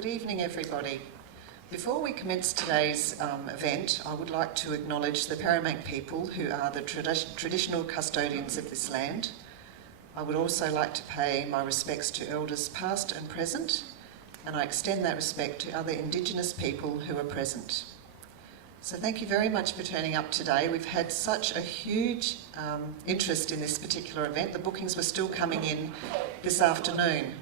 Good evening, everybody. Before we commence today's event, I would like to acknowledge the Paramount people who are the traditional custodians of this land. I would also like to pay my respects to elders past and present, and I extend that respect to other Indigenous people who are present. So thank you very much for turning up today. We've had such a huge interest in this particular event. The bookings were still coming in this afternoon.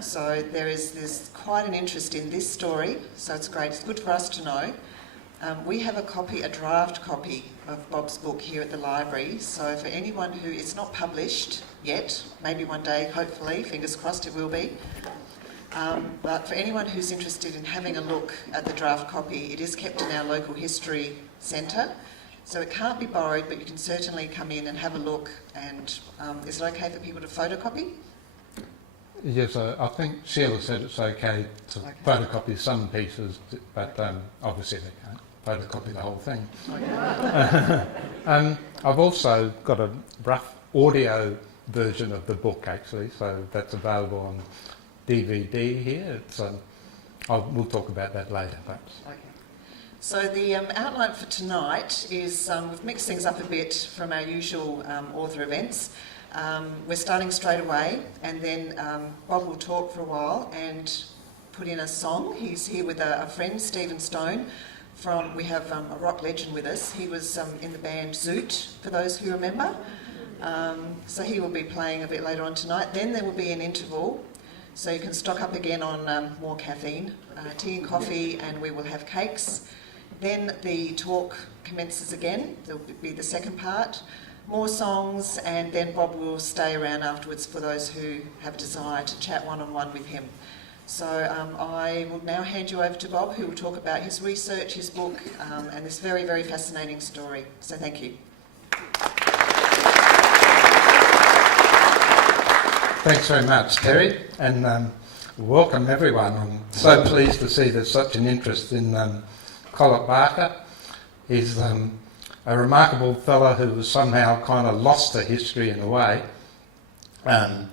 So there's quite an interest in this story, so it's great. It's good for us to know. We have a draft copy of Bob's book here at the library, so for anyone who is not published yet, maybe one day, hopefully, fingers crossed it will be, but for anyone who's interested in having a look at the draft copy, it is kept in our local history centre, so it can't be borrowed, but you can certainly come in and have a look. And is it okay for people to photocopy? Yes, I think Sheila said it's okay to photocopy some pieces, but obviously they can't photocopy the whole thing. I've also got a rough audio version of the book, actually, so that's available on DVD here. We'll talk about that later, perhaps. Okay. So the outline for tonight is, we've mixed things up a bit from our usual author events. We're starting straight away, and then Bob will talk for a while and put in a song. He's here with a friend, Stephen Stone. We have a rock legend with us. He was in the band Zoot, for those who remember. So he will be playing a bit later on tonight. Then there will be an interval, so you can stock up again on more caffeine, tea and coffee, and we will have cakes. Then the talk commences again. There will be the second part. More songs, and then Bob will stay around afterwards for those who have a desire to chat one-on-one with him. So I will now hand you over to Bob, who will talk about his research, his book, and this very, very fascinating story. So thank you. Thanks very much, Terry, and welcome everyone. I'm so pleased to see there's such an interest in Collet Barker. He's a remarkable fellow who was somehow kind of lost to history in a way. I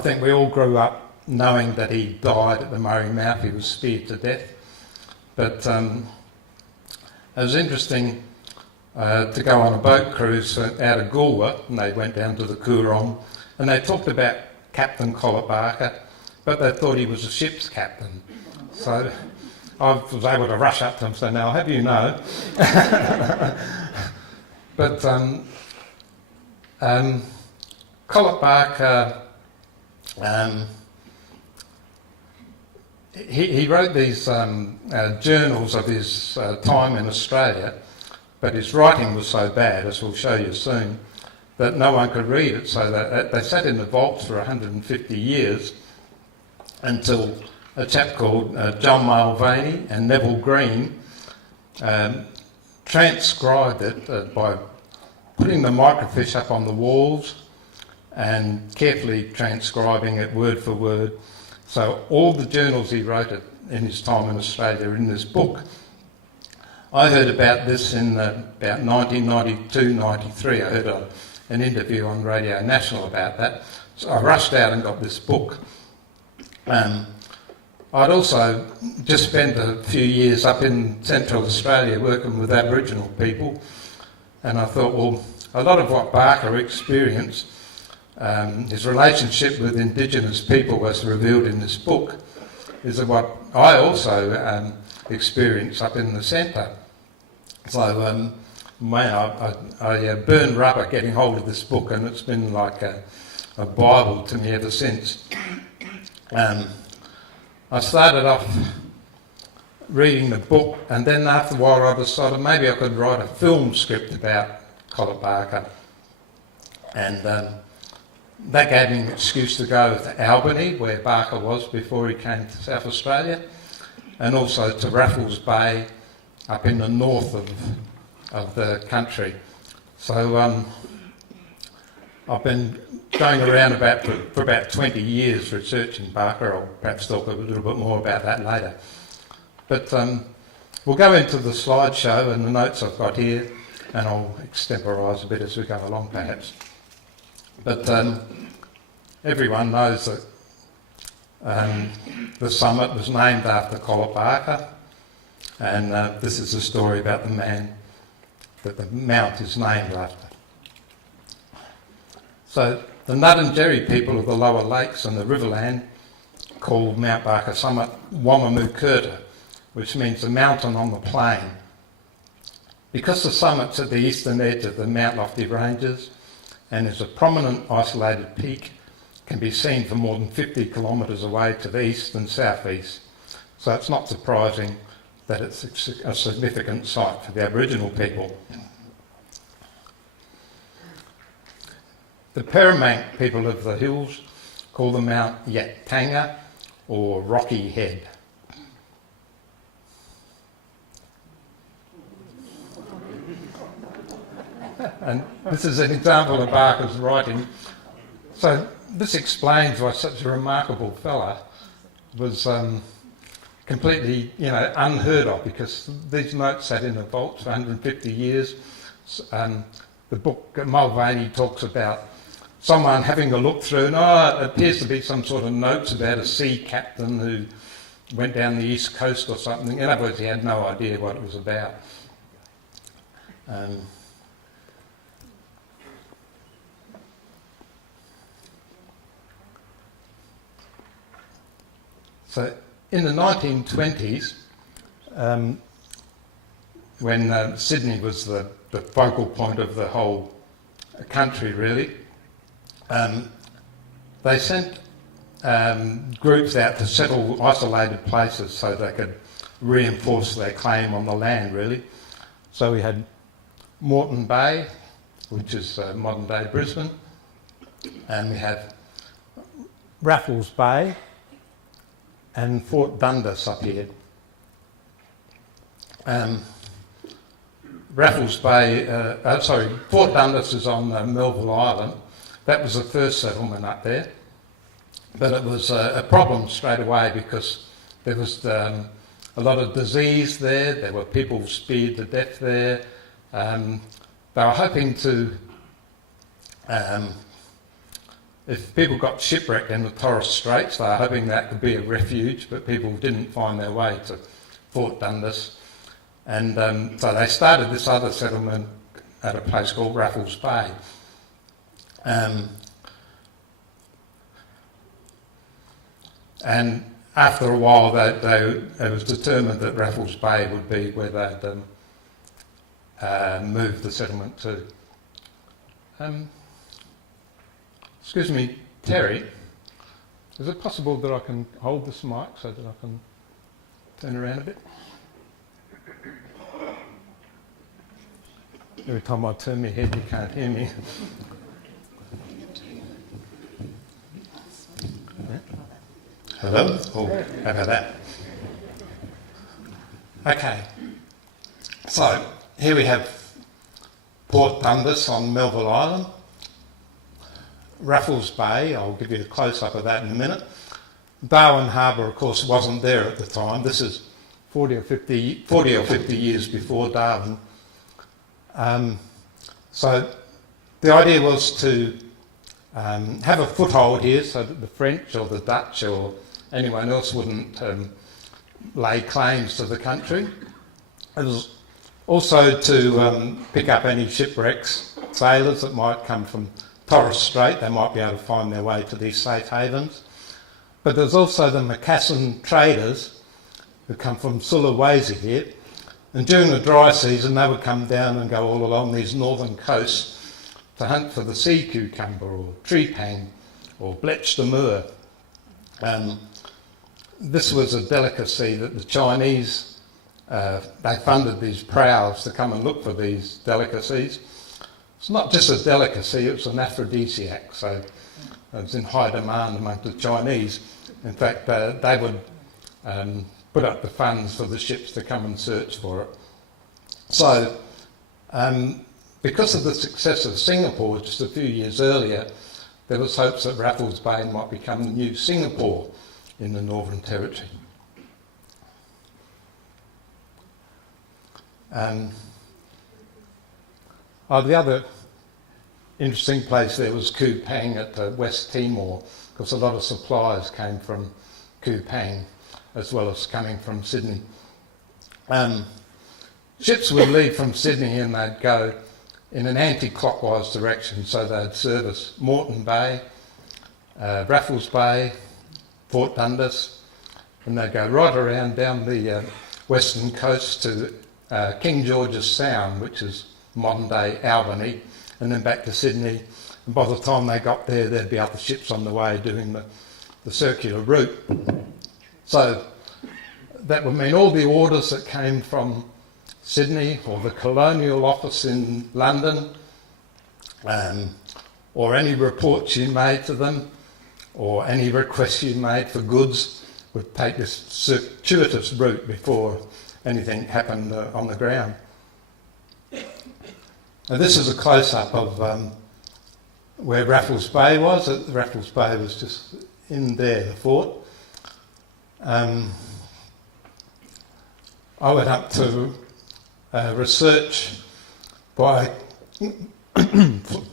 think we all grew up knowing that he died at the Murray Mouth. He was speared to death. But it was interesting to go on a boat cruise out of Goolwa, and they went down to the Coorong, and they talked about Captain Collet Barker, but they thought he was a ship's captain. So I was able to rush up to him and say, "Now, I'll have you know." But Collet Barker, he wrote these journals of his time in Australia, but his writing was so bad, as we'll show you soon, that no one could read it. So that they sat in the vaults for 150 years until a chap called John Mulvaney and Neville Green transcribed it by putting the microfiche up on the walls and carefully transcribing it word for word. So all the journals he wrote in his time in Australia are in this book. I heard about this in about 1992-93. I heard an interview on Radio National about that. So I rushed out and got this book. I'd also just spent a few years up in Central Australia working with Aboriginal people, and I thought, well, a lot of what Barker experienced, his relationship with Indigenous people as revealed in this book, is what I also experienced up in the centre. So I burned rubber getting hold of this book, and it's been like a Bible to me ever since. I started off reading the book, and then after a while I decided maybe I could write a film script about Collet Barker. And that gave me an excuse to go to Albany, where Barker was before he came to South Australia, and also to Raffles Bay up in the north of the country. So I've been going around for about 20 years researching Barker. I'll perhaps talk a little bit more about that later. But we'll go into the slideshow and the notes I've got here, and I'll extemporise a bit as we go along perhaps. But everyone knows that The summit was named after Collet Barker, and this is a story about the man that the mount is named after. So the Ngarrindjerri people of the lower lakes and the Riverland called Mount Barker Summit Wamamukurta, which means the mountain on the plain. Because the summit's at the eastern edge of the Mount Lofty Ranges and is a prominent isolated peak, can be seen from more than 50 kilometres away to the east and southeast. So it's not surprising that it's a significant site for the Aboriginal people. The Paramount people of the hills call the Mount Yaktanga or Rocky Head. And this is an example of Barker's writing. So this explains why such a remarkable fella was completely, unheard of, because these notes sat in a vault for 150 years. The book Mulvaney talks about someone having a look through, and it appears to be some sort of notes about a sea captain who went down the east coast or something. In other words, he had no idea what it was about. So in the 1920s, when Sydney was the focal point of the whole country, really, they sent groups out to settle isolated places so they could reinforce their claim on the land, really. So we had Moreton Bay, which is modern-day Brisbane, and we have Raffles Bay, and Fort Dundas up here. Fort Dundas is on Melville Island. That was the first settlement up there. But it was a problem straight away because there was a lot of disease there. There were people speared to death there. They were hoping to... if people got shipwrecked in the Torres Straits, they were hoping that could be a refuge, but people didn't find their way to Fort Dundas. And so they started this other settlement at a place called Raffles Bay. And after a while, it was determined that Raffles Bay would be where they'd move the settlement to. Excuse me, Terry, is it possible that I can hold this mic so that I can turn around a bit? Every time I turn my head, you can't hear me. Yeah. Hello? Oh, how about that? Okay. So, here we have Port Dundas on Melville Island. Raffles Bay, I'll give you a close-up of that in a minute. Darwin Harbour, of course, wasn't there at the time. This is 40 or 50 years before Darwin. So the idea was to have a foothold here so that the French or the Dutch or anyone else wouldn't lay claims to the country. It was also to pick up any shipwrecks, sailors that might come from Torres Strait. They might be able to find their way to these safe havens. But there's also the Macassan traders who come from Sulawesi here, and during the dry season they would come down and go all along these northern coasts to hunt for the sea cucumber or treepang or blech de Moor. This was a delicacy that the Chinese, they funded these praus to come and look for these delicacies. It's not just a delicacy, it's an aphrodisiac, so it was in high demand among the Chinese. In fact, they would put up the funds for the ships to come and search for it. So, because of the success of Singapore just a few years earlier, there was hopes that Raffles Bay might become the new Singapore in the Northern Territory. The other interesting place there was Kupang at West Timor, because a lot of supplies came from Kupang as well as coming from Sydney. Ships would leave from Sydney and they'd go in an anti-clockwise direction, so they'd service Moreton Bay, Raffles Bay, Port Dundas, and they'd go right around down the western coast to King George's Sound, which is modern-day Albany, and then back to Sydney. And by the time they got there, there'd be other ships on the way doing the circular route. So that would mean all the orders that came from Sydney or the Colonial Office in London, or any reports you made to them, or any requests you made for goods, would take this circuitous route before anything happened on the ground. Now this is a close-up of where Raffles Bay was. Raffles Bay was just in there, the fort. I went up to research by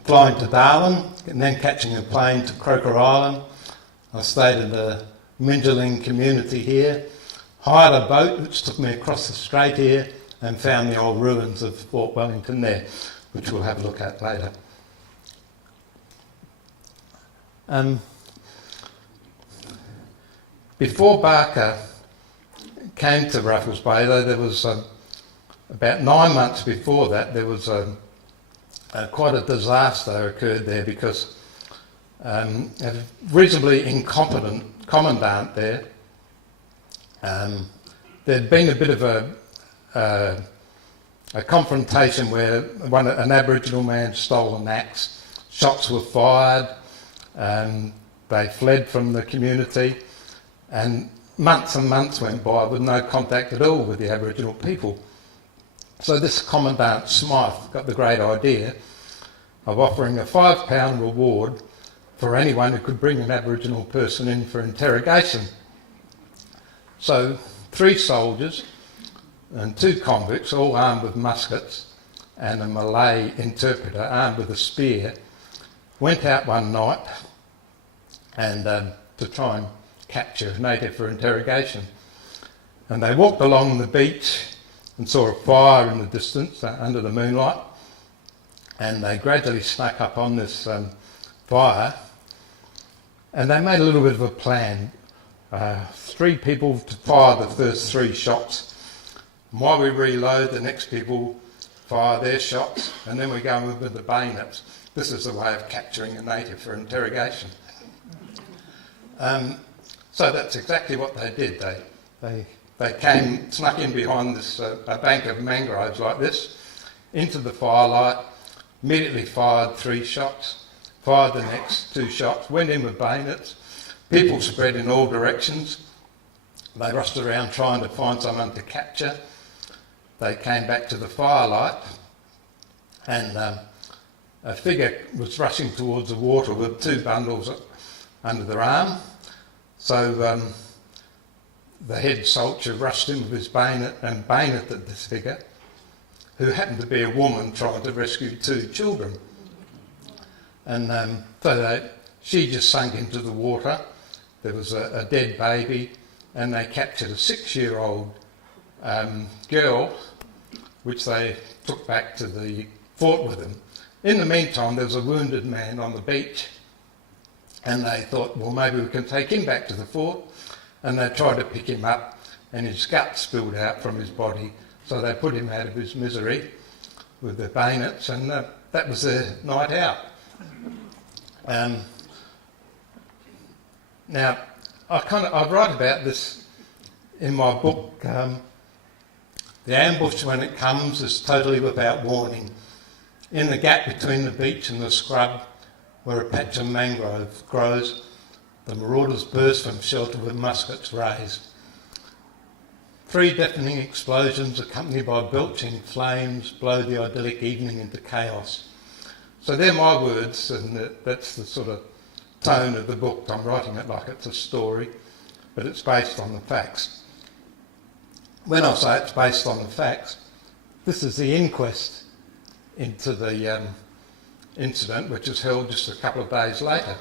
flying to Darwin and then catching a plane to Croker Island. I stayed in the Mindjaling community here, hired a boat which took me across the strait here and found the old ruins of Fort Wellington there, which we'll have a look at later. Before Barker came to Raffles Bay, though, there was about 9 months before that, there was quite a disaster occurred there because a reasonably incompetent commandant there, there'd been a bit of a confrontation where an Aboriginal man stole an axe, shots were fired, they fled from the community, and months went by with no contact at all with the Aboriginal people. So this Commandant Smythe got the great idea of offering a £5 reward for anyone who could bring an Aboriginal person in for interrogation. So 3 soldiers and 2 convicts, all armed with muskets, and a Malay interpreter armed with a spear, went out one night and to try and capture a native for interrogation. And they walked along the beach and saw a fire in the distance under the moonlight, and they gradually snuck up on this fire, and they made a little bit of a plan. 3 people to fire the first 3 shots, and while we reload, the next people fire their shots, and then we go in with the bayonets. This is the way of capturing a native for interrogation. So that's exactly what they did. They came, snuck in behind this a bank of mangroves like this, into the firelight, immediately fired 3 shots, fired the next 2 shots, went in with bayonets. People spread in all directions. They rushed around trying to find someone to capture. They came back to the firelight, and a figure was rushing towards the water with 2 bundles under their arm. So the head soldier rushed in with his bayonet and bayoneted this figure, who happened to be a woman trying to rescue 2 children. And she just sank into the water. There was a dead baby, and they captured a 6-year-old girl, which they took back to the fort with them. In the meantime, there was a wounded man on the beach, and they thought, well, maybe we can take him back to the fort. And they tried to pick him up, and his guts spilled out from his body, so they put him out of his misery with their bayonets, and that was their night out. Now, I write about this in my book. The ambush, when it comes, is totally without warning. In the gap between the beach and the scrub, where a patch of mangrove grows, the marauders burst from shelter with muskets raised. 3 deafening explosions accompanied by belching flames blow the idyllic evening into chaos. So they're my words, and that's the sort of tone of the book. I'm writing it like it's a story, but it's based on the facts. When I say it's based on the facts, this is the inquest into the incident, which was held just a couple of days later.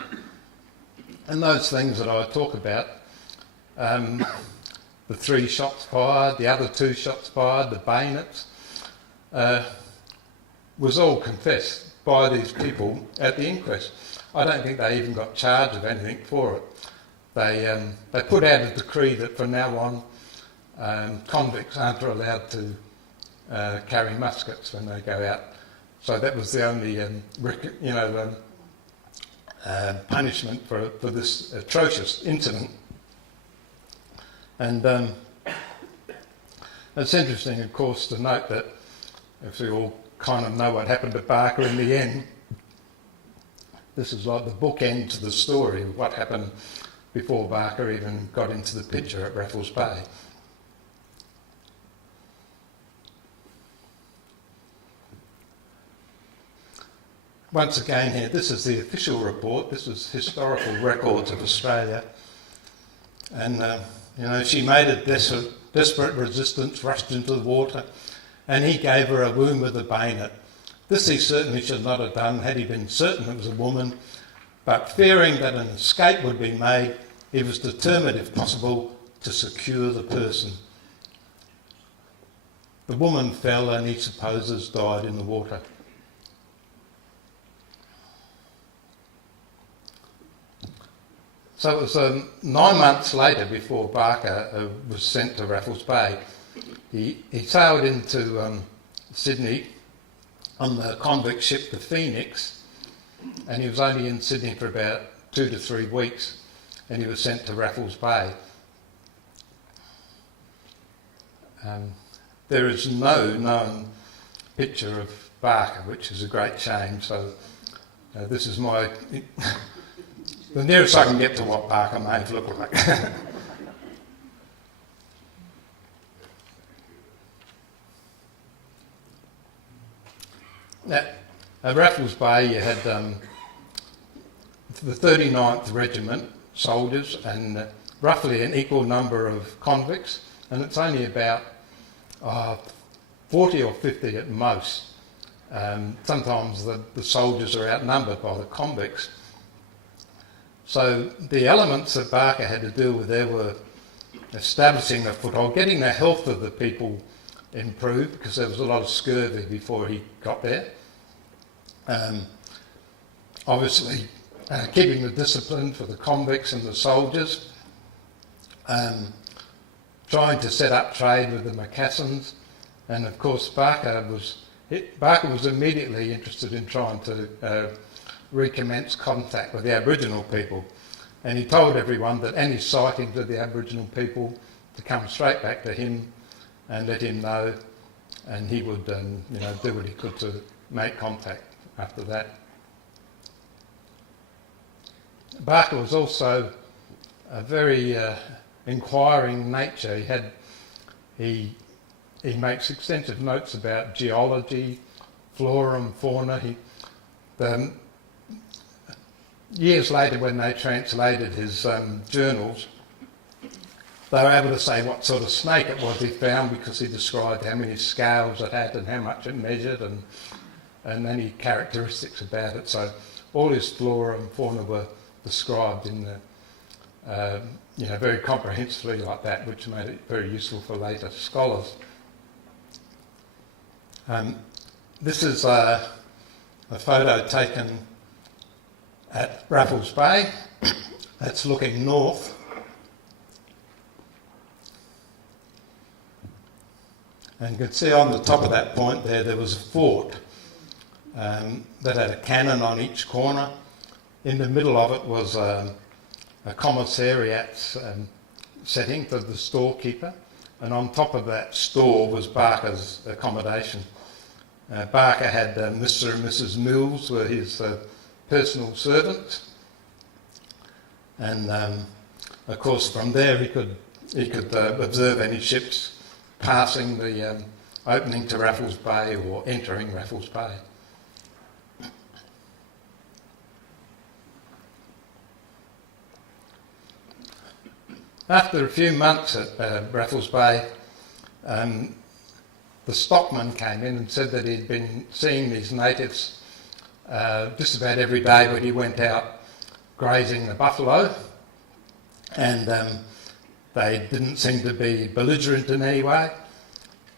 And those things that I talk about, the 3 shots fired, the other 2 shots fired, the bayonets, was all confessed by these people at the inquest. I don't think they even got charged of anything for it. They put out a decree that from now on convicts aren't allowed to carry muskets when they go out. So that was the only punishment for this atrocious incident. And it's interesting, of course, to note that if we all kind of know what happened to Barker in the end, this is like the bookend to the story of what happened before Barker even got into the picture at Raffles Bay. Once again here, this is the official report. This is Historical Records of Australia. And, she made a desperate resistance, rushed into the water, and he gave her a wound with a bayonet. This he certainly should not have done had he been certain it was a woman, but fearing that an escape would be made, he was determined, if possible, to secure the person. The woman fell and he supposes died in the water. So it was 9 months later before Barker was sent to Raffles Bay. He sailed into Sydney on the convict ship the Phoenix, and he was only in Sydney for about 2 to 3 weeks, and he was sent to Raffles Bay. There is no known picture of Barker, which is a great shame. So this is my... the nearest I can get to what Barker may have looked like. At Raffles Bay you had the 39th Regiment soldiers and roughly an equal number of convicts, and it's only about 40 or 50 at most. Sometimes the soldiers are outnumbered by the convicts. So the elements that Barker had to deal with there were establishing a foothold, getting the health of the people improved, because there was a lot of scurvy before he got there. Obviously, keeping the discipline for the convicts and the soldiers, trying to set up trade with the Macassans, and of course Barker was immediately interested in trying to recommence contact with the Aboriginal people, and he told everyone that any sightings of the Aboriginal people to come straight back to him and let him know, and he would do what he could to make contact after that. Barker was also a very inquiring nature. He makes extensive notes about geology, flora and fauna. Years later, when they translated his journals, they were able to say what sort of snake it was he found, because he described how many scales it had and how much it measured and any characteristics about it. So all his flora and fauna were described in very comprehensively like that, which made it very useful for later scholars. This is a photo taken at Raffles Bay. It's looking north. And you can see on the top of that point there was a fort that had a cannon on each corner. In the middle of it was a commissariat setting for the storekeeper, and on top of that store was Barker's accommodation. Barker had Mr. and Mrs. Mills were his personal servants, and of course from there he could observe any ships passing the opening to Raffles Bay or entering Raffles Bay. After a few months at Raffles Bay, the stockman came in and said that he'd been seeing these natives just about every day when he went out grazing the buffalo, and they didn't seem to be belligerent in any way.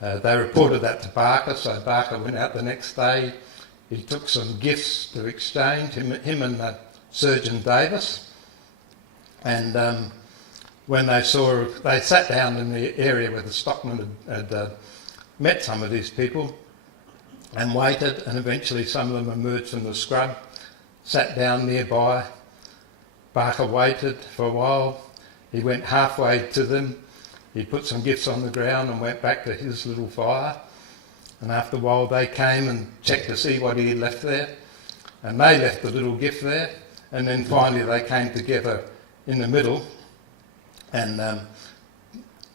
They reported that to Barker, so Barker went out the next day. He took some gifts to exchange, him and Surgeon Davis, and when they sat down in the area where the stockman had met some of these people and waited, and eventually some of them emerged from the scrub, sat down nearby. Barker waited for a while. He went halfway to them. He put some gifts on the ground and went back to his little fire. And after a while they came and checked to see what he had left there. And they left the little gift there. And then finally they came together in the middle. And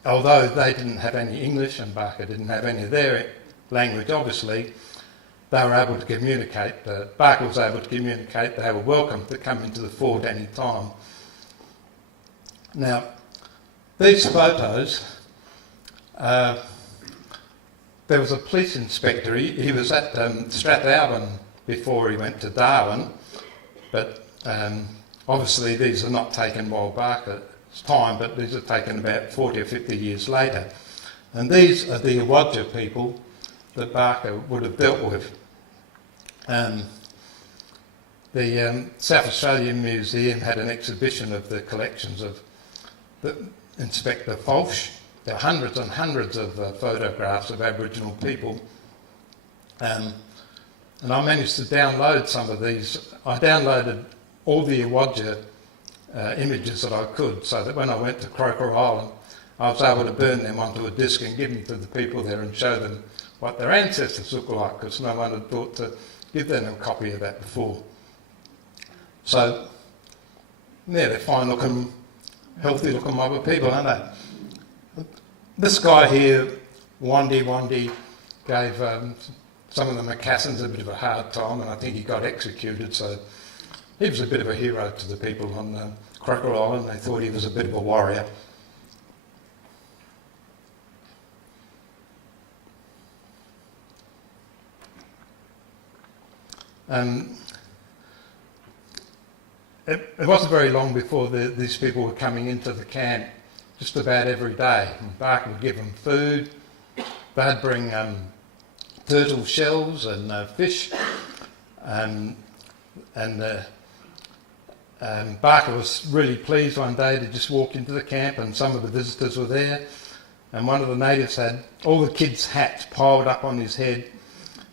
although they didn't have any English and Barker didn't have any of their language, obviously, they were able to communicate. Barker was able to communicate. They were welcome to come into the fort any time. Now, these photos, there was a police inspector. He was at Strathallan before he went to Darwin, but obviously these are not taken while Barker's time, but these are taken about 40 or 50 years later. And these are the Ngarrindjerri people that Barker would have dealt with. The South Australian Museum had an exhibition of the collections of Inspector Falsh. There are hundreds and hundreds of photographs of Aboriginal people. And I managed to download some of these. I downloaded all the Ngarrindjerri images that I could, so that when I went to Kangaroo Island, I was able to burn them onto a disc and give them to the people there and show them what their ancestors looked like, because no one had thought to give them a copy of that before. So, yeah, they're fine-looking, healthy-looking mob of people, aren't they? This guy here, Wandi, gave some of the Macassans a bit of a hard time, and I think he got executed, so he was a bit of a hero to the people on Kangaroo Island. They thought he was a bit of a warrior. It wasn't very long before these people were coming into the camp just about every day. And Barker would give them food. They'd bring turtle shells and fish. Barker was really pleased one day to just walk into the camp, and some of the visitors were there. And one of the natives had all the kids' hats piled up on his head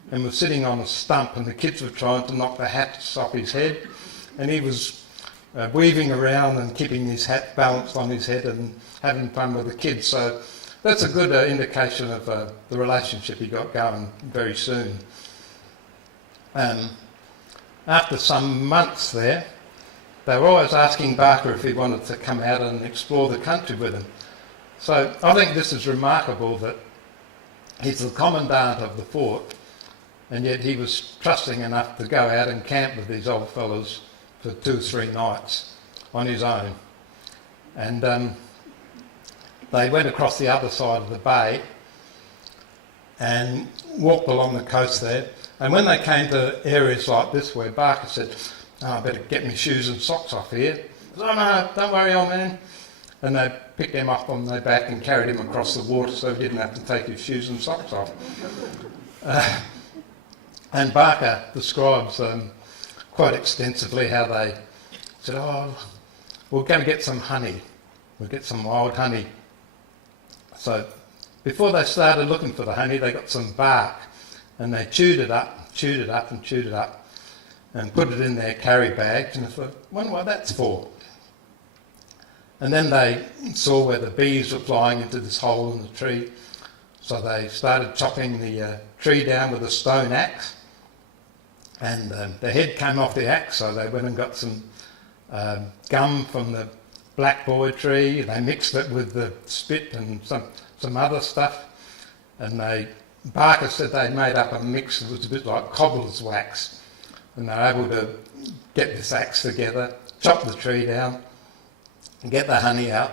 and was sitting on a stump, and the kids were trying to knock the hats off his head, and he was weaving around and keeping his hat balanced on his head and having fun with the kids. So that's a good indication of the relationship he got going very soon. After some months there, they were always asking Barker if he wanted to come out and explore the country with them. So I think this is remarkable that he's the commandant of the fort, and yet he was trusting enough to go out and camp with these old fellas for 2 or 3 nights on his own. And they went across the other side of the bay and walked along the coast there. And when they came to areas like this where Barker said, I better get my shoes and socks off here. He said, oh no, don't worry, old man. And they picked him up on their back and carried him across the water so he didn't have to take his shoes and socks off. And Barker describes quite extensively how they said, oh, we're going to get some honey. We'll get some wild honey. So before they started looking for the honey, they got some bark, and they chewed it up and put it in their carry bags, and I thought, I wonder what that's for. And then they saw where the bees were flying into this hole in the tree, so they started chopping the tree down with a stone axe, and the head came off the axe, so they went and got some gum from the black boy tree. They mixed it with the spit and some other stuff, and Barker said they made up a mix that was a bit like cobbler's wax, and they were able to get this axe together, chop the tree down, and get the honey out,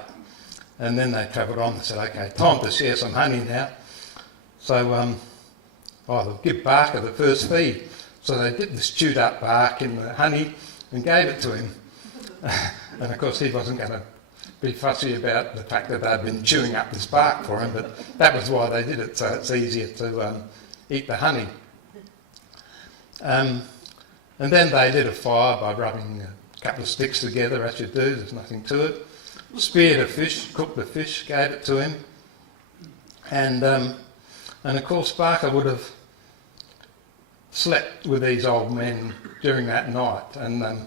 and then they travelled on and said, okay, time to share some honey now. So they'll give Barker the first feed. So they dipped this chewed up bark in the honey and gave it to him. And of course he wasn't going to be fussy about the fact that they'd been chewing up this bark for him, but that was why they did it, so it's easier to eat the honey. And then they lit a fire by rubbing a couple of sticks together, as you do, there's nothing to it. Speared a fish, cooked the fish, gave it to him. And of course Barker would have slept with these old men during that night. And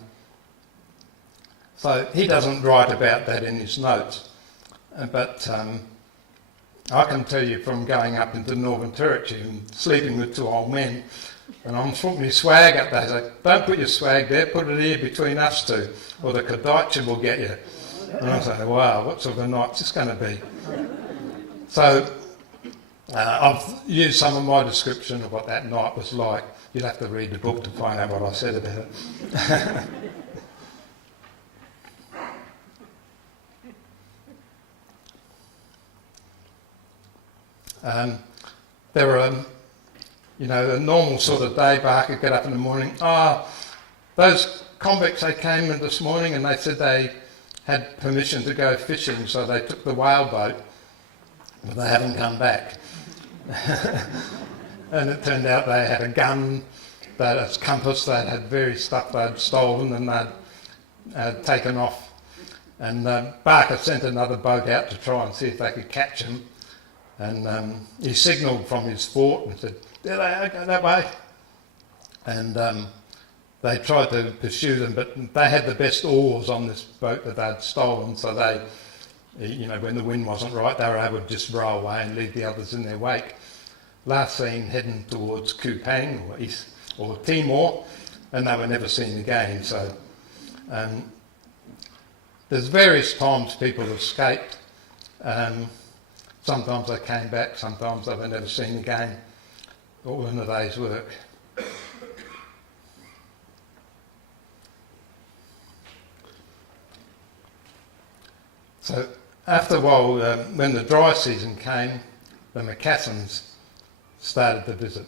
so he doesn't write about that in his notes. But I can tell you from going up into the Northern Territory and sleeping with two old men, and I'm putting my swag up there. He's like, don't put your swag there, put it here between us two, or the Kadaitcha will get you. And I was like, wow, what sort of a night's this going to be? So I've used some of my description of what that night was like. You'll have to read the book to find out what I said about it. There were, a normal sort of day. Barker would get up in the morning. Those convicts, they came in this morning and they said they had permission to go fishing, so they took the whaleboat, but they haven't come back. And it turned out they had a gun, they had a compass, they had various stuff they'd stolen and they'd taken off. And Barker sent another boat out to try and see if they could catch him. And he signalled from his fort and said, there they are, go that way. And they tried to pursue them, but they had the best oars on this boat that they'd stolen, so they, when the wind wasn't right, they were able to just row away and leave the others in their wake. Last seen heading towards Kupang or Timor, and they were never seen again. So there's various times people escaped. Sometimes they came back, sometimes they were never seen again, all in a day's work. So after a while, when the dry season came, the Macassans started to visit.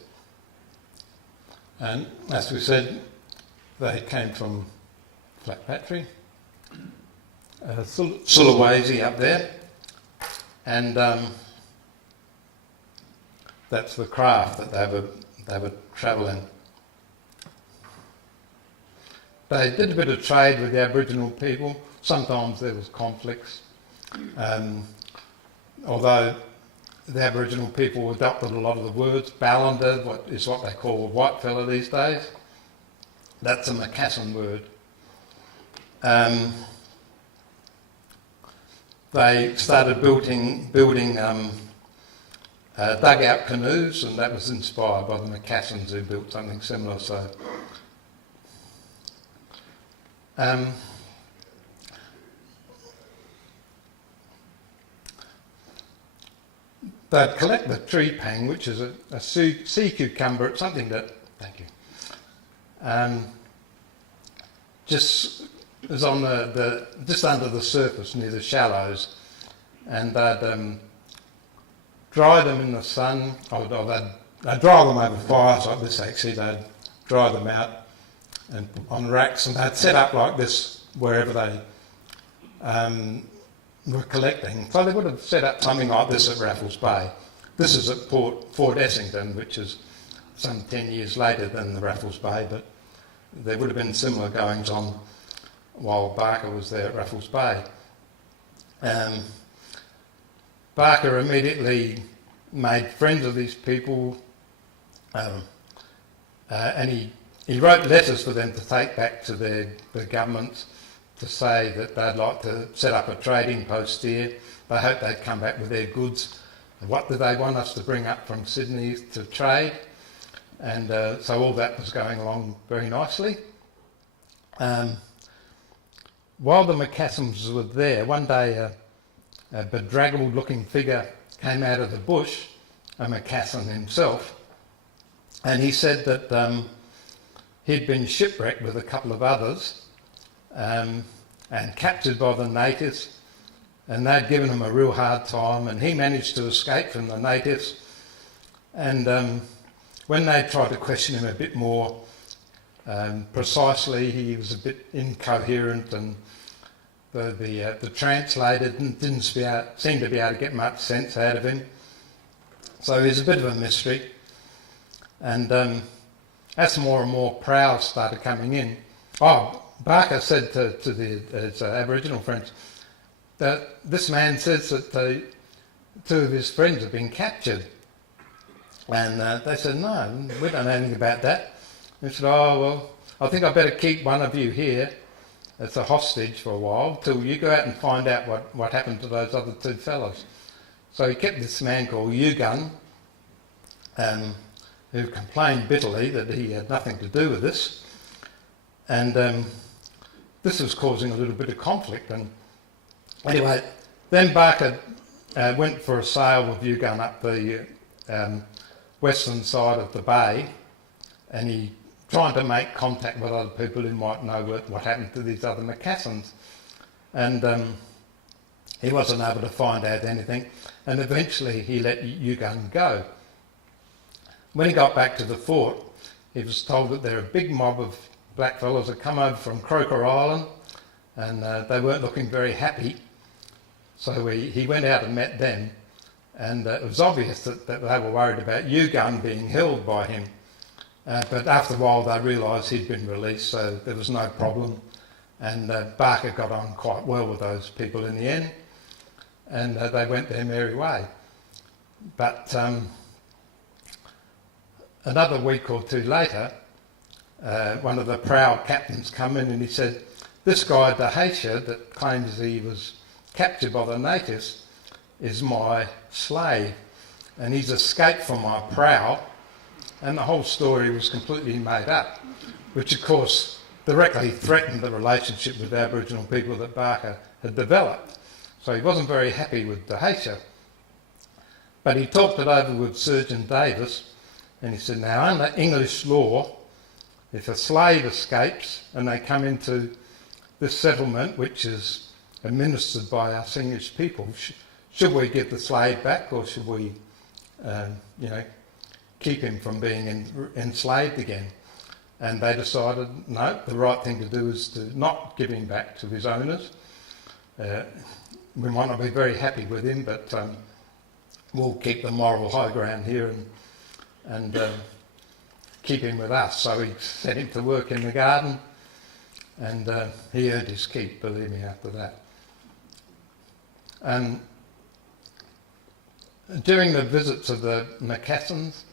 And as we said, they came from Flatpatry, Sulawesi up there, and that's the craft that they were travelling. They did a bit of trade with the Aboriginal people. Sometimes there was conflicts, although the Aboriginal people adopted a lot of the words. Ballander, what they call a white fella these days. That's a Macassan word. They started building dugout canoes, and that was inspired by the Macassans who built something similar. So, they'd collect the tree pang, which is a sea cucumber. It's something that, thank you, just is on just under the surface near the shallows, and they'd dry them in the sun, or they'd dry them over fires like this actually. They'd dry them out and on racks, and they'd set up like this wherever they were collecting. So they would have set up something like this at Raffles Bay. This is at Fort Essington, which is some 10 years later than the Raffles Bay, but there would have been similar goings on while Barker was there at Raffles Bay. Barker immediately made friends with these people, and he wrote letters for them to take back to their governments to say that they'd like to set up a trading post here. They hoped they'd come back with their goods. What did they want us to bring up from Sydney to trade? And so all that was going along very nicely. While the Macassans were there, one day a bedraggled looking figure came out of the bush, a Macassan himself, and he said that he'd been shipwrecked with a couple of others and captured by the natives, and they'd given him a real hard time, and he managed to escape from the natives. And when they tried to question him a bit more, precisely. He was a bit incoherent, and the translator didn't seem to be able to get much sense out of him. So he's a bit of a mystery. And as more and more prowls started coming in, Barker said to his Aboriginal friends that this man says that two of his friends have been captured. And they said, no, we don't know anything about that. And he said, oh, well, I think I better keep one of you here as a hostage for a while till you go out and find out what happened to those other two fellows. So he kept this man called Yugun, who complained bitterly that he had nothing to do with this. And this was causing a little bit of conflict. And anyway, then Barker went for a sail with Yugun up the western side of the bay, and he tried to make contact with other people who might know what happened to these other Macassans. And he wasn't able to find out anything, and eventually he let Yugun go. When he got back to the fort, he was told that there were a big mob of blackfellows had come over from Collet Island, and they weren't looking very happy. So he went out and met them, and it was obvious that they were worried about Yugun being held by him. But after a while they realised he'd been released, so there was no problem. And Barker got on quite well with those people in the end, and they went their merry way. But another week or two later, one of the proud captains come in and he said, this guy Dahatia that claims he was captured by the natives is my slave, and he's escaped from my prow. And the whole story was completely made up, which of course directly threatened the relationship with Aboriginal people that Barker had developed. So he wasn't very happy with Dahatia. But he talked it over with Surgeon Davis, and he said, now under English law, if a slave escapes and they come into this settlement, which is administered by us English people, should we give the slave back, or should we, keep him from being enslaved again? And they decided, no, the right thing to do is to not give him back to his owners. We might not be very happy with him, but we'll keep the moral high ground here and keep him with us. So he set him to work in the garden, and he earned his keep, believe me, after that. During the visits of the Macassans,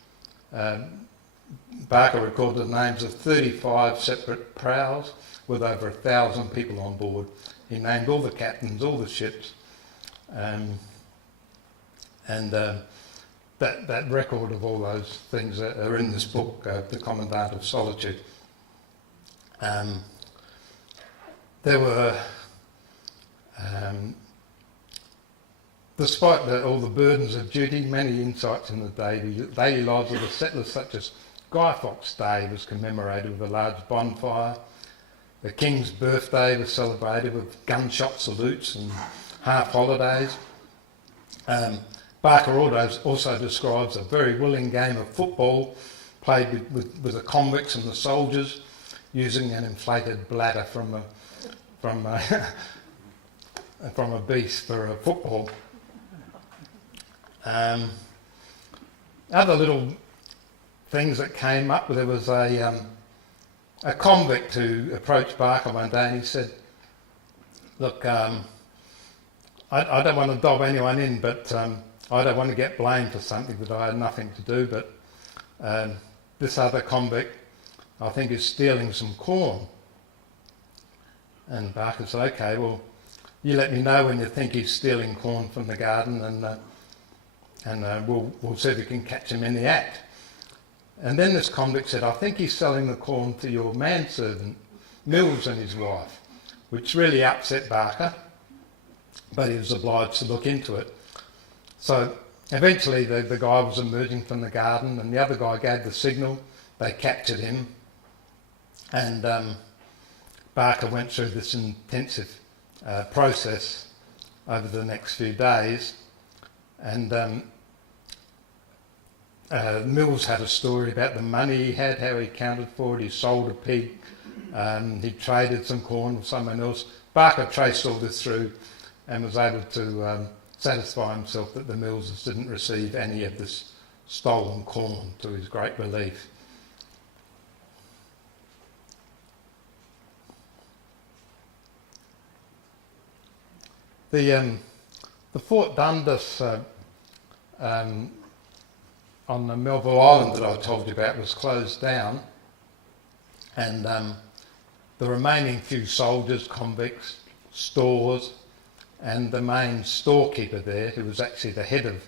Barker recorded the names of 35 separate prahs with over 1,000 people on board. He named all the captains, all the ships, and that record of all those things are in this book, The Commandant of Solitude. There were, despite all the burdens of duty, many insights in the daily lives of the settlers, such as Guy Fawkes Day was commemorated with a large bonfire. The King's birthday was celebrated with gunshot salutes and half holidays. Barker also describes a very willing game of football played with the convicts and the soldiers, using an inflated bladder from a beast for a football. Other little things that came up, there was a convict who approached Barker one day and he said, look, I don't want to dob anyone in, but I don't want to get blamed for something that I had nothing to do, but this other convict, I think, is stealing some corn. And Barker said, okay, well, you let me know when you think he's stealing corn from the garden, and we'll see if we can catch him in the act. And then this convict said, I think he's selling the corn to your manservant, Mills, and his wife, which really upset Barker, but he was obliged to look into it. So eventually the guy was emerging from the garden, and the other guy gave the signal. They captured him, and Barker went through this intensive process over the next few days, and Mills had a story about the money he had, how he accounted for it. He sold a pig, he traded some corn with someone else. Barker traced all this through and was able to satisfy himself that the Millses didn't receive any of this stolen corn, to his great relief. The Fort Dundas on the Melville Island that I told you about was closed down, and the remaining few soldiers, convicts, stores, and the main storekeeper there, who was actually the head of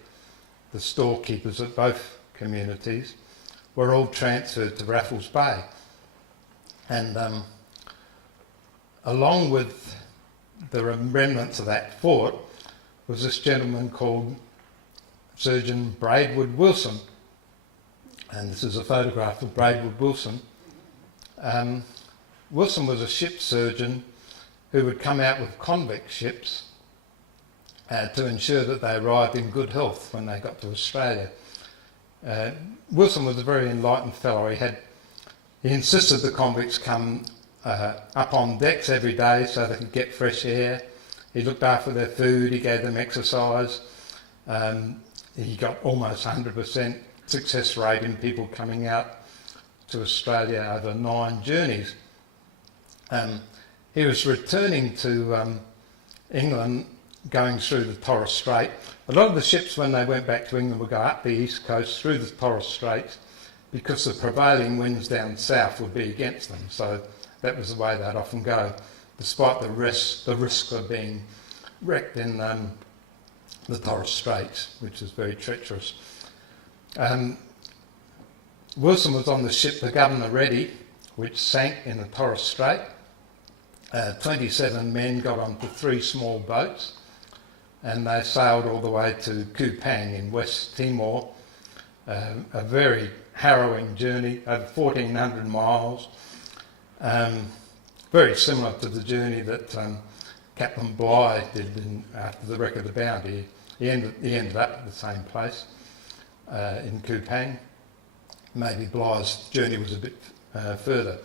the storekeepers at both communities, were all transferred to Raffles Bay. And along with the remnants of that fort was this gentleman called Surgeon Braidwood Wilson. And this is a photograph of Braidwood Wilson. Wilson was a ship surgeon who would come out with convict ships to ensure that they arrived in good health when they got to Australia. Wilson was a very enlightened fellow. He insisted the convicts come up on decks every day so they could get fresh air. He looked after their food, he gave them exercise. He got almost 100% success rate in people coming out to Australia over 9 journeys. He was returning to England, going through the Torres Strait. A lot of the ships, when they went back to England, would go up the east coast through the Torres Strait because the prevailing winds down south would be against them. So that was the way they'd often go, despite the risk of being wrecked in the Torres Straits, which is very treacherous. Wilson was on the ship the Governor Ready, which sank in the Torres Strait. 27 men got onto 3 small boats, and they sailed all the way to Kupang in West Timor. A very harrowing journey, over 1,400 miles. Very similar to the journey that Captain Bligh did after the wreck of the Bounty. He ended up at the same place in Kupang. Maybe Bligh's journey was a bit further.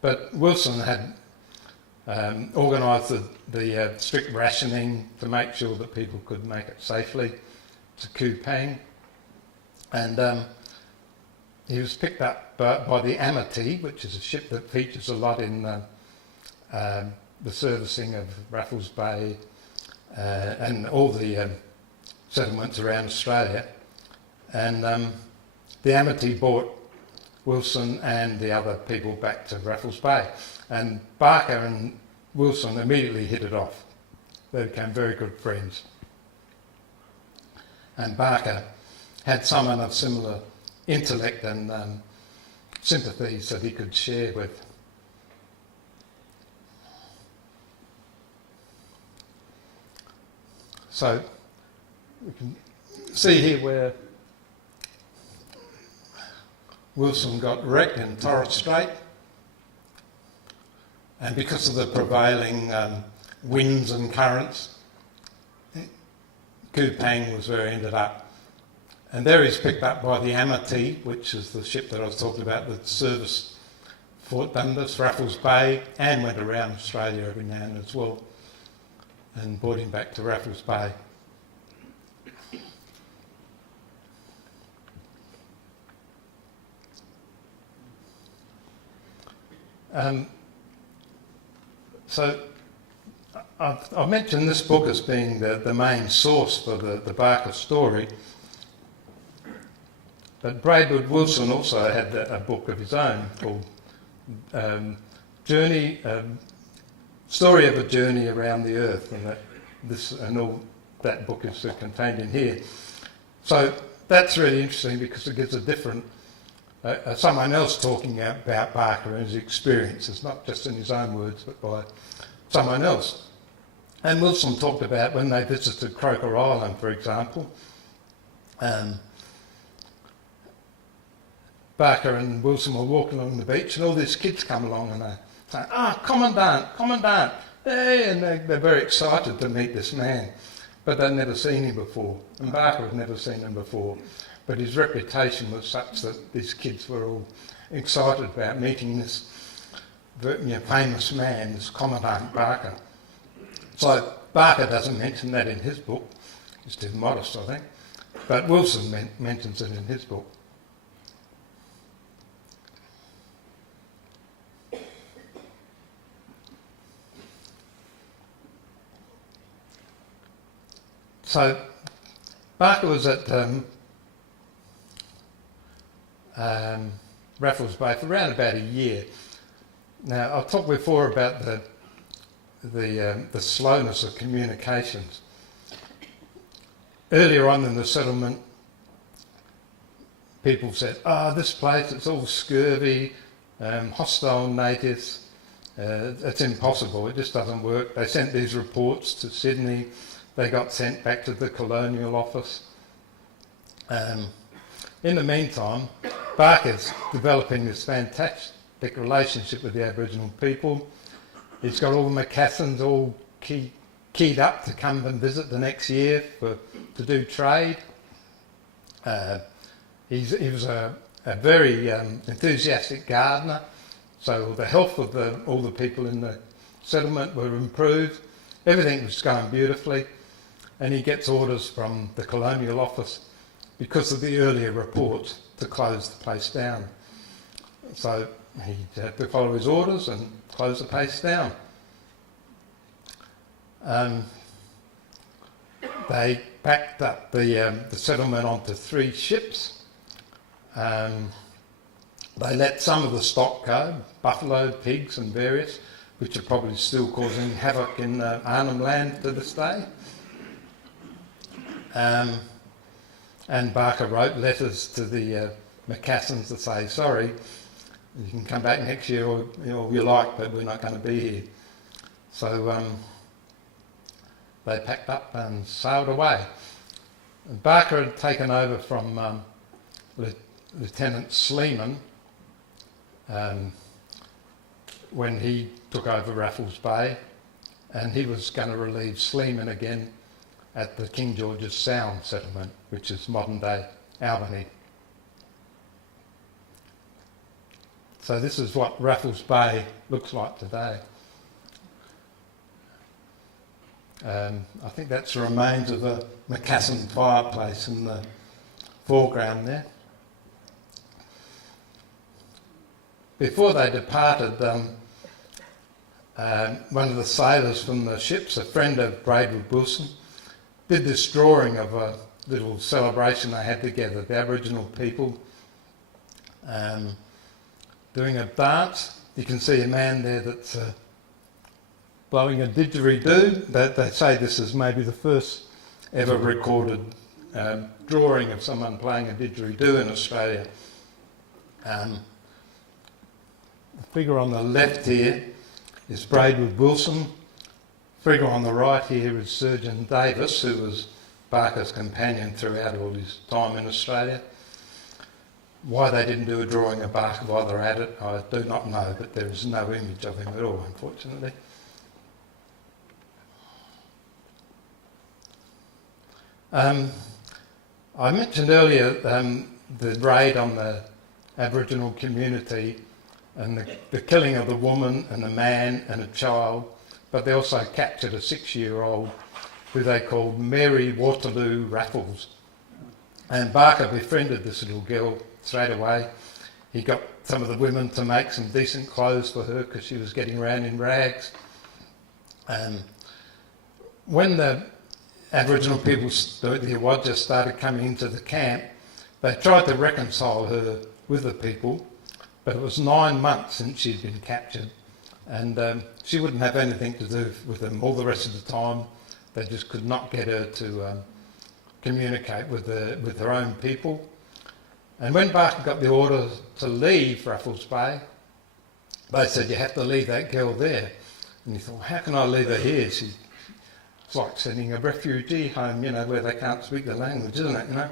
But Wilson had organised the strict rationing to make sure that people could make it safely to Kupang. And he was picked up by the Amity, which is a ship that features a lot in the servicing of Raffles Bay and all the settlements around Australia. And the Amity brought Wilson and the other people back to Raffles Bay. And Barker and Wilson immediately hit it off. They became very good friends. And Barker had someone of similar intellect and sympathies that he could share with. So we can see here where Wilson got wrecked in Torres Strait, and because of the prevailing winds and currents, Kupang was where he ended up. And there he's picked up by the Amity, which is the ship that I was talking about that serviced Fort Dundas, Raffles Bay, and went around Australia every now and then as well, and brought him back to Raffles Bay. So I've mentioned this book as being the main source for the Barker story, but Braidwood Wilson also had a book of his own called Story of a Journey Around the Earth, and all that book is contained in here. So that's really interesting because it gives a different someone else talking about Barker and his experiences, not just in his own words, but by someone else. And Wilson talked about when they visited Croker Island, for example. Barker and Wilson were walking along the beach, and all these kids come along and they say, Commandant, hey, and they're very excited to meet this man. But they'd never seen him before, and Barker had never seen him before. but his reputation was such that these kids were all excited about meeting this famous man, this Commandant Barker. So Barker doesn't mention that in his book. He's too modest, I think. But Wilson mentions it in his book. So Barker was at Raffles Bay for around about a year. Now, I've talked before about the slowness of communications. Earlier on in the settlement, people said, this place, it's all scurvy, hostile natives, it's impossible, it just doesn't work. They sent these reports to Sydney, they got sent back to the Colonial Office. In the meantime, Barker's developing this fantastic relationship with the Aboriginal people. He's got all the Macassans all keyed up to come and visit the next year to do trade. He was a very enthusiastic gardener, so the health of all the people in the settlement were improved. Everything was going beautifully, and he gets orders from the Colonial Office because of the earlier reports to close the place down. So he had to follow his orders and close the place down. They packed up the settlement onto 3 ships. They let some of the stock go, buffalo, pigs and various, which are probably still causing havoc in Arnhem Land to this day. And Barker wrote letters to the Macassans to say, sorry, you can come back next year or you like, but we're not going to be here. So they packed up and sailed away. And Barker had taken over from Lieutenant Sleeman when he took over Raffles Bay, and he was going to relieve Sleeman again at the King George's Sound settlement, which is modern-day Albany. So this is what Raffles Bay looks like today. I think that's the remains of a Macassan fireplace in the foreground there. Before they departed, one of the sailors from the ships, a friend of Braidwood Wilson, did this drawing of a little celebration they had together, the Aboriginal people doing a dance. You can see a man there that's blowing a didgeridoo. They say this is maybe the first ever recorded drawing of someone playing a didgeridoo in Australia. The figure on the left here is Braidwood Wilson. The figure on the right here is Surgeon Davis, who was Barker's companion throughout all his time in Australia. Why they didn't do a drawing of Barker while they're at it, I do not know, but there is no image of him at all, unfortunately. I mentioned earlier the raid on the Aboriginal community and the killing of the woman and a man and a child, but they also captured a 6-year-old who they called Mary Waterloo Raffles. And Barker befriended this little girl straight away. He got some of the women to make some decent clothes for her because she was getting around in rags. When the Aboriginal people, the Awajja, started coming into the camp, they tried to reconcile her with the people, but it was 9 months since she'd been captured, and she wouldn't have anything to do with them. All the rest of the time, they just could not get her to communicate with her own people. And when Barker got the order to leave Raffles Bay, they said, you have to leave that girl there. And he thought, how can I leave her here? It's like sending a refugee home, where they can't speak the language, isn't it,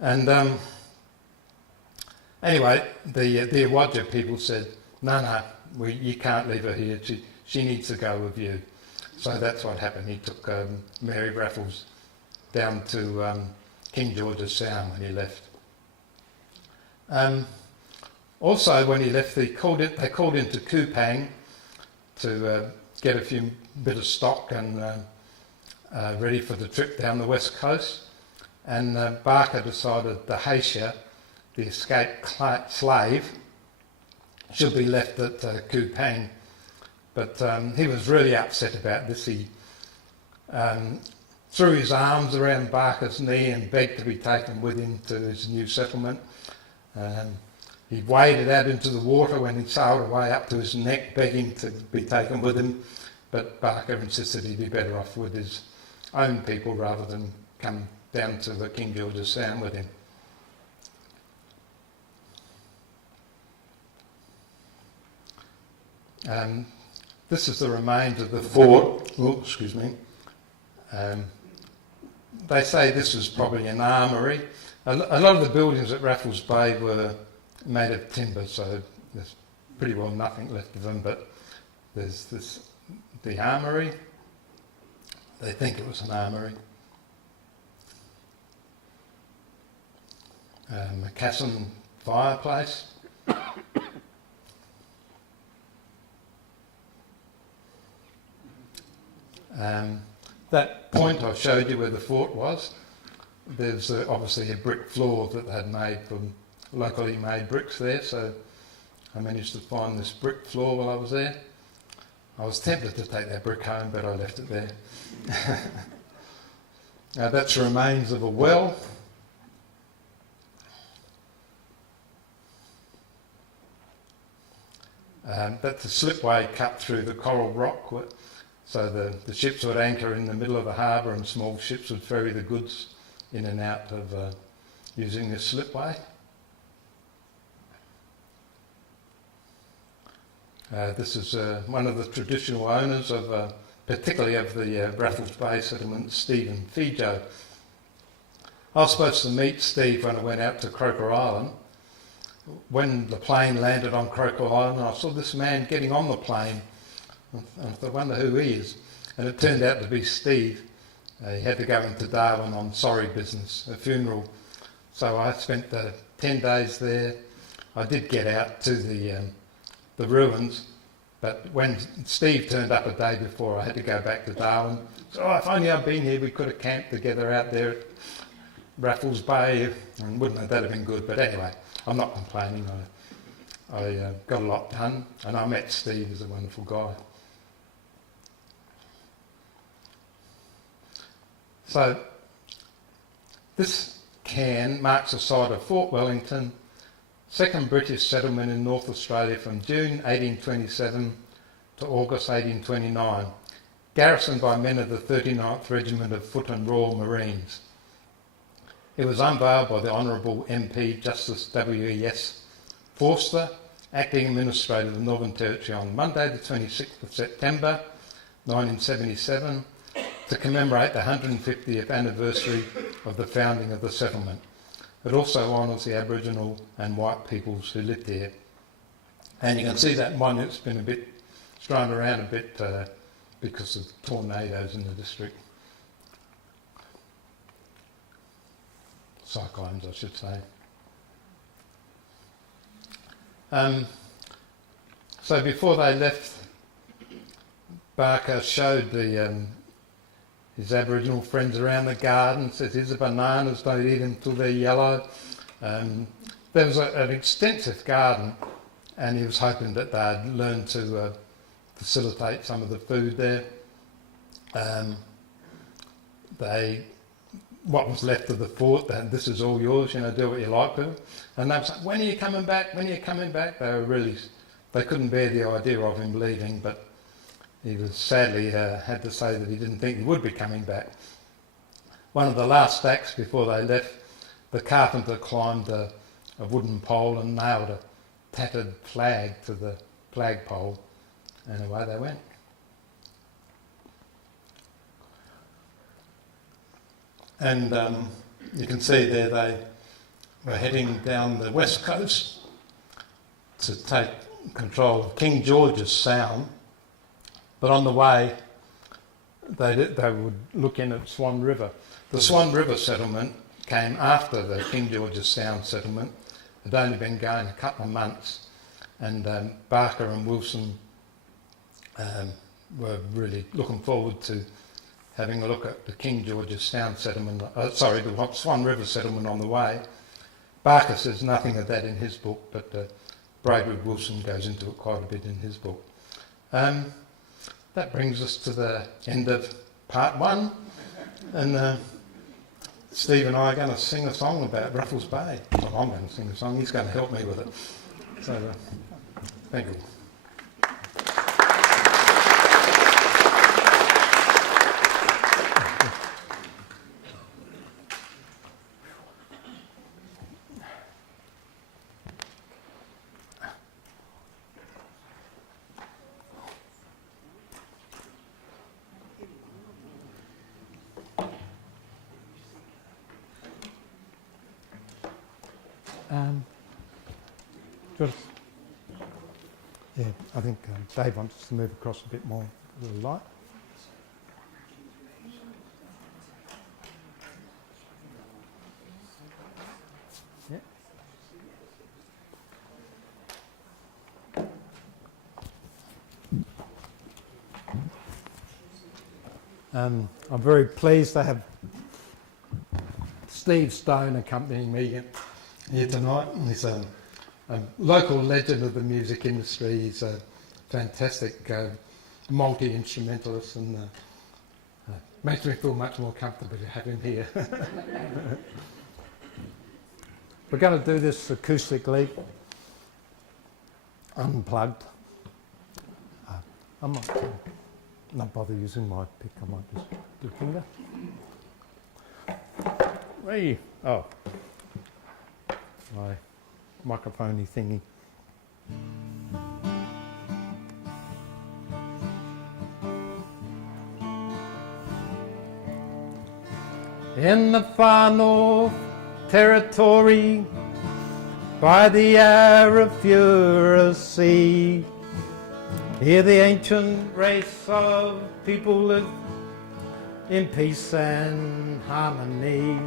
And anyway, the Awajja people said, no, you can't leave her here. She needs to go with you. So that's what happened. He took Mary Raffles down to King George's Sound when he left. Also, when he left, they called into Kupang to get a bit of stock and ready for the trip down the west coast. And Barker decided the Haitian, the escaped slave, should be left at Kupang. But he was really upset about this. He threw his arms around Barker's knee and begged to be taken with him to his new settlement. He waded out into the water when he sailed away up to his neck, begging to be taken with him. But Barker insisted he'd be better off with his own people rather than come down to the King George's Sound with him. This is the remains of the fort. Oh, excuse me. They say this was probably an armoury. A lot of the buildings at Raffles Bay were made of timber, so there's pretty well nothing left of them, but there's the armoury. They think it was an armoury. Macassan fireplace. That point I showed you where the fort was, there's obviously a brick floor that they had made from locally made bricks there, so I managed to find this brick floor while I was there. I was tempted to take that brick home, but I left it there. Now that's remains of a well. That's a slipway cut through the coral rock, so the ships would anchor in the middle of the harbour and small ships would ferry the goods in and out of using this slipway. This is one of the traditional owners of, particularly of the Raffles Bay settlement, Stephen Fijo. I was supposed to meet Steve when I went out to Croker Island. When the plane landed on Croker Island, I saw this man getting on the plane. And I thought, I wonder who he is. And it turned out to be Steve. He had to go into Darwin on sorry business, a funeral. So I spent 10 days there. I did get out to the ruins, but when Steve turned up a day before, I had to go back to Darwin. So if only I'd been here, we could have camped together out there at Raffles Bay, and wouldn't that have been good? But anyway, I'm not complaining. I got a lot done, and I met Steve. He's a wonderful guy. So this cairn marks the site of Fort Wellington, second British settlement in North Australia from June 1827 to August 1829, garrisoned by men of the 39th Regiment of Foot and Royal Marines. It was unveiled by the Honourable MP Justice W.E.S. Forster, Acting Administrator of the Northern Territory, on Monday the 26th of September 1977 to commemorate the 150th anniversary of the founding of the settlement. It also honours the Aboriginal and white peoples who lived here. And you can see that one, it's been a bit strewn around a bit because of tornadoes in the district. Cyclones, I should say. So before they left, Barker showed his Aboriginal friends around the garden, says, here's the bananas, don't eat them till they're yellow. There was an extensive garden, and he was hoping that they'd learn to facilitate some of the food there. What was left of the fort, this is all yours, do what you like with it. And they were saying, when are you coming back? When are you coming back? They couldn't bear the idea of him leaving, but he was sadly had to say that he didn't think he would be coming back. One of the last acts before they left, the carpenter climbed a wooden pole and nailed a tattered flag to the flagpole, and away they went. And you can see there they were heading down the west coast to take control of King George's Sound. But on the way, they would look in at Swan River. The Swan River settlement came after the King George's Sound settlement. It had only been going a couple of months, and Barker and Wilson were really looking forward to having a look at the King George's Sound settlement, the Swan River settlement on the way. Barker says nothing of that in his book, but Braidwood Wilson goes into it quite a bit in his book. That brings us to the end of part one, and Steve and I are going to sing a song about Ruffles Bay. Well, I'm going to sing a song, he's going to help me with it. So, thank you. Yeah, I think Dave wants us to move across a bit more with the light. Yeah. I'm very pleased to have Steve Stone accompanying me here tonight. He's a local legend of the music industry. He's a fantastic multi-instrumentalist, and makes me feel much more comfortable to have him here. We're going to do this acoustically, unplugged. I might not bother using my pick, I might just do a finger. Hey, oh, my microphone-y thingy. In the far north territory, by the Arafura Sea, here the ancient race of people live in peace and harmony,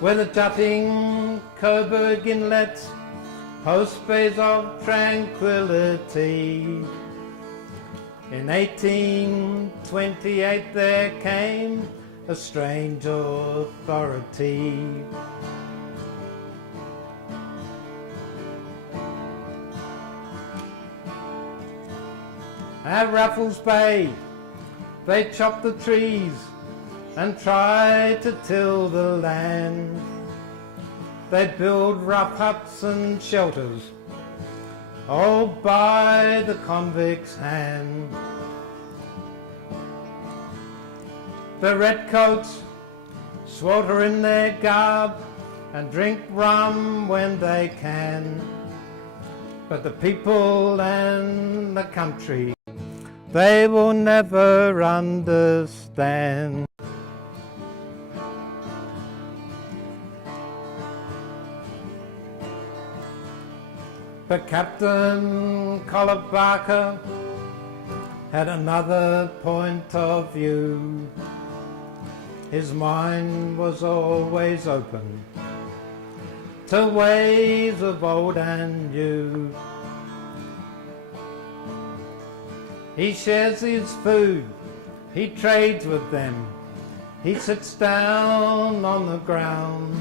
where the jutting Coburg inlets host bays of tranquility. In 1828 there came a strange authority. At Raffles Bay they chopped the trees and tried to till the land. They build rough huts and shelters, all by the convict's hand. The redcoats swelter in their garb and drink rum when they can, but the people and the country, they will never understand. But Captain Collet Barker had another point of view. His mind was always open to ways of old and new. He shares his food, he trades with them, he sits down on the ground.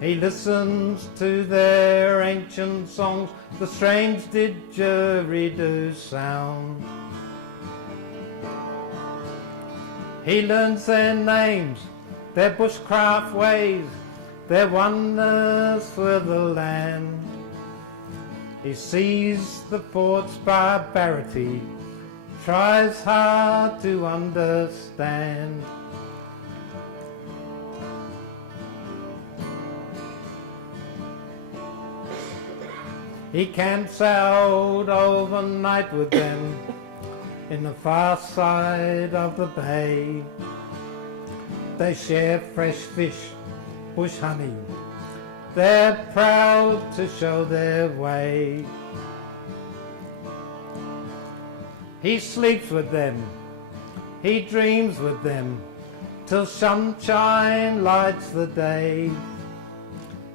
He listens to their ancient songs, the strange didgeridoo sound. He learns their names, their bushcraft ways, their wonders for the land. He sees the fort's barbarity, tries hard to understand. He camps out overnight with them in the far side of the bay. They share fresh fish, bush honey. They're proud to show their way. He sleeps with them, he dreams with them, till sunshine lights the day.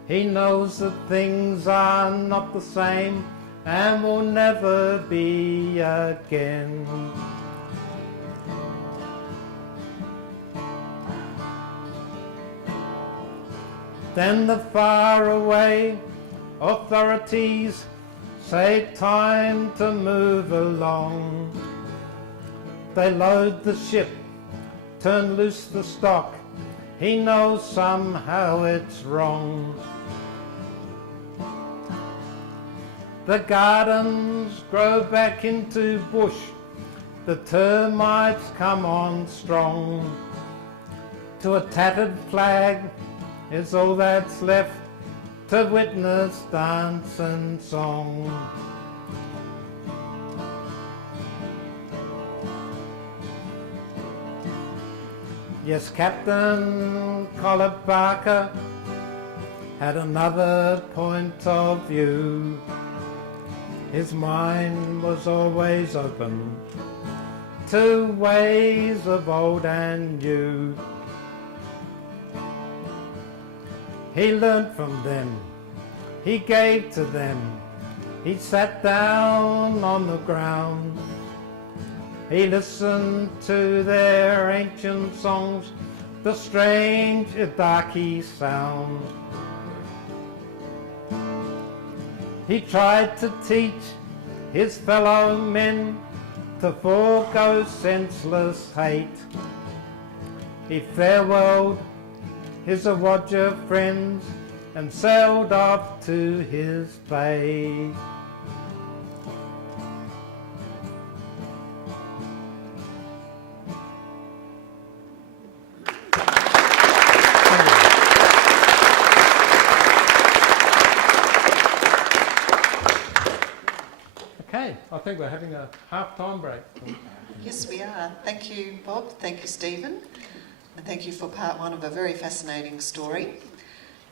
He knows that things are not the same and will never be again. Then the faraway authorities say time to move along. They load the ship, turn loose the stock. He knows somehow it's wrong. The gardens grow back into bush. The termites come on strong. To a tattered flag is all that's left to witness dance and song. Yes, Captain Collet Barker had another point of view. His mind was always open to ways of old and new. He learnt from them, he gave to them, he sat down on the ground. He listened to their ancient songs, the strange Idaki sound. He tried to teach his fellow men to forego senseless hate. He farewelled his Awadja friends and sailed off to his bay. Okay, I think we're having a half-time break. Yes, we are. Thank you, Bob. Thank you, Stephen. And thank you for part one of a very fascinating story.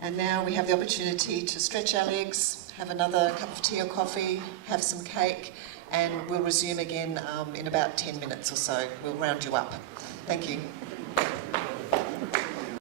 And now we have the opportunity to stretch our legs, have another cup of tea or coffee, have some cake, and we'll resume again in about 10 minutes or so. We'll round you up. Thank you.